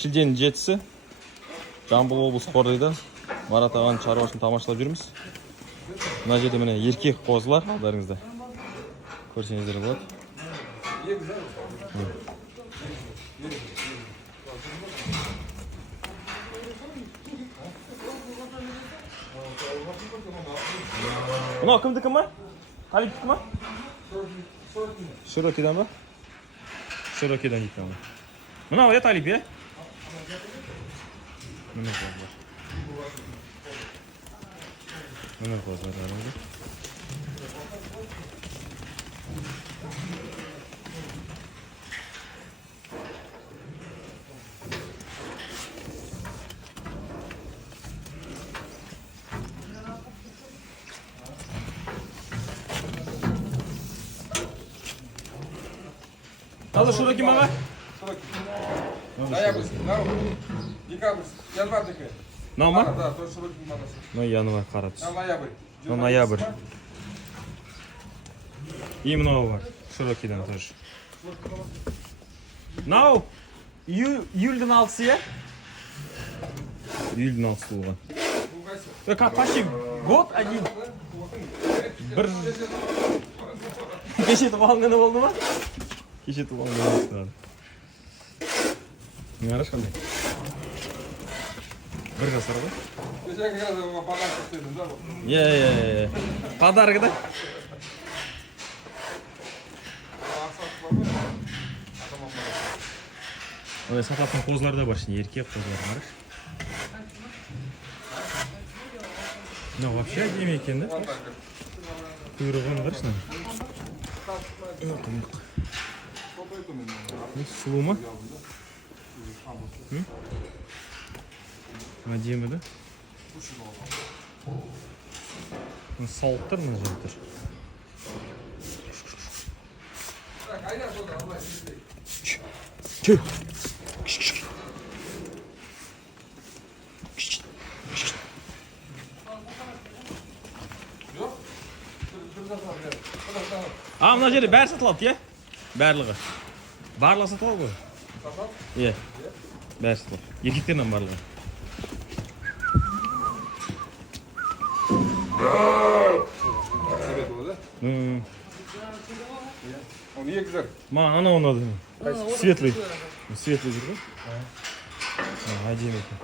Шілденің 7-сі Жамбыл облысы Қордайда Марат ағаның шаруашылығын тамашалап жүрміз. Мына жерде міне еркек қозылар алдарыңызда. Көрсеңіздер болады. Мынау кімдікі ма? Талиптікі ма? Широкийдан ба? Широкийдан екен. Мынау е Талип, е? Міне қозылар. Міне қозылар. Hazır şuradaki mama? Ноябрь, декабрь, январьдікі. Мынау ма? Да, то широкий мамасы. Ну, январь қарап түс. Ноябрь. Ну, ноябрь. И мынау бар. Широкийдан тоже. Мынау июльдің 6-сы, е? Июльдің 6-сы болған. Как почти год один. Бір... Кеше туғанғаны болды ма? Кеше туғанғаны болды. Не қараш қандай? Бір жасар ғой? Кеше как раз подарок істедім, да? Е. Подарок да? Ой, сататын қозылар да бар, ішінде еркек қозылар бар. Мынау вообще әдемі екен да? Құйрығын қарашы. Сұлу ма? Әдемі да? Сауыт тұр мына жерде. А, мына жерде бәрі сатылады, е? Барлығы. Барлығы сатылады ғой? Е. Бәрі сатылады. Еркектерінен барлығы. Совет болды, да? Он егізір. Маған ана ұнады. Светлый. Светлый жүр ғой? Әдемі екен.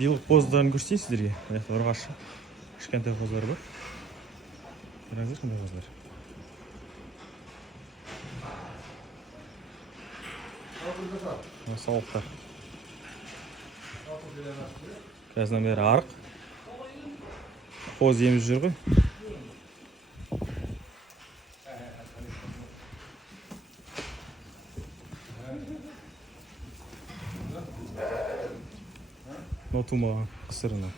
Биылғы қозыларын көрсетейін сіздерге. Аяқта ұрғашы. Кішкентай қозылар бар. Қараңыздар қандай қозылар. Сауықтар. Қазынан бері арық. Қоз еміз жүр ғой. Но тумаған қысырына.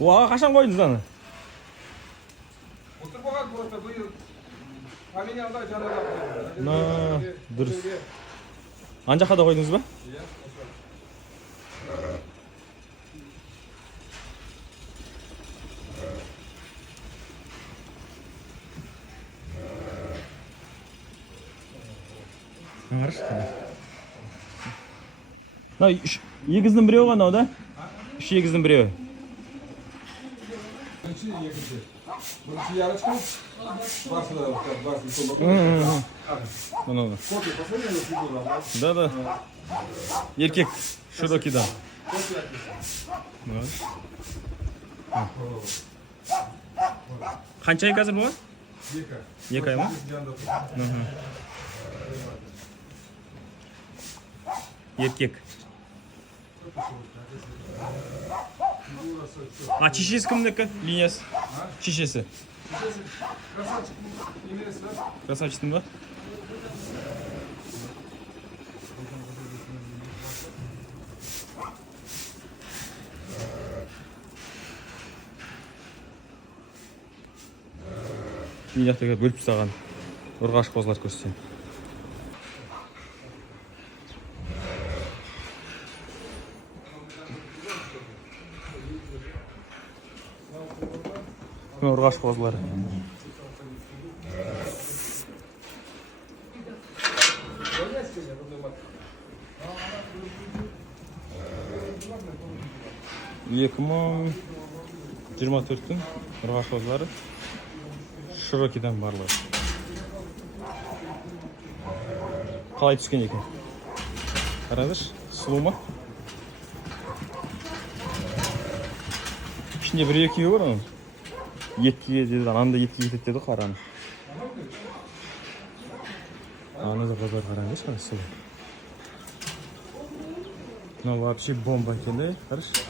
Оға қашан қойдыңыз аны? Отыр болған просто бұйыл. Поменялда жанында қойды. Дұрыс. Ан жаққа да қойдыңыз ба? Егіздің біреуі ғана, да? Үш егіздің біреуі. Бірінші ярочка. Басыда басын Мынау. Копия посмотрели фигура? Да. Еркек Широкийдан. Қанша ай қазір болған? 2 ай ма? Еркек. А шешесі кімдікі? Линиясы? Шешесі. Красавчик. Емес, да? Красавчиктің ба? Мен жақтағы бөліп тастаған ұрғаш қозылар көрсетейін. Мына ұрғаш қозылар. Екі мың 24-тің ұрғаш қозылары Широкидан барлығы. Қалай түскен екен? Қараңызшы, сұлу ма? ішінде бір екеуі бар оның. Етке деді, анандай етке кетеді деді қараны. Анада қоздар қараңызшы, қара сұлу. Мынау вообще бомба екен де, қарашы.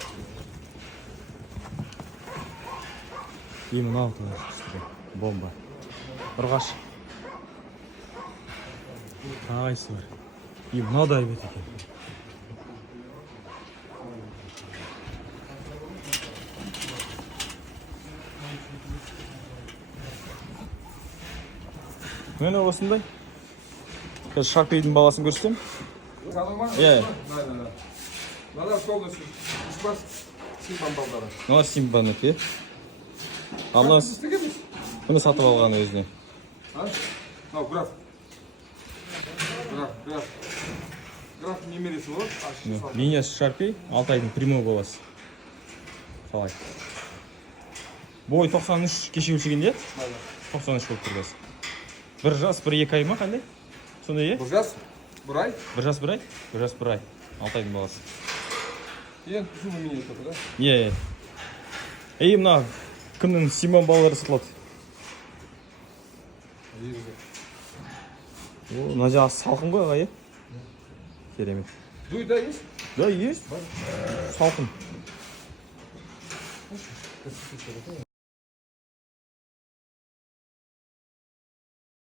И мынау бомба. Ұрғаш. Қайсы бар. И мынау да айбет екен. Мені осындай. Қазір Шарпейдің баласын көрсетем. Иә. Надо полностью. Спас Симбан балдары. Мына Симбан екен. Бұны сатып алған өзіне. Граф. Граф немересі болады. Линиясы Шарпей, Алтайдың прямой баласы. Қалай? Бой 93 кеше өлшеген де? 93 болып тұрғасы. Бір жас, бір екі ай ма қандай? Сондай е? Бір жас, бір ай. Бір жас, бір ай? Бір жас, бір ай. Алтайдың баласы. Ең күші менен етеді, да? Е. Ей, мына кімнің Симбан балалары сатылады? Мына жағы салқын ғой ағай, е? Керемет. Дуй, да, есть? Да, есть. Салқын.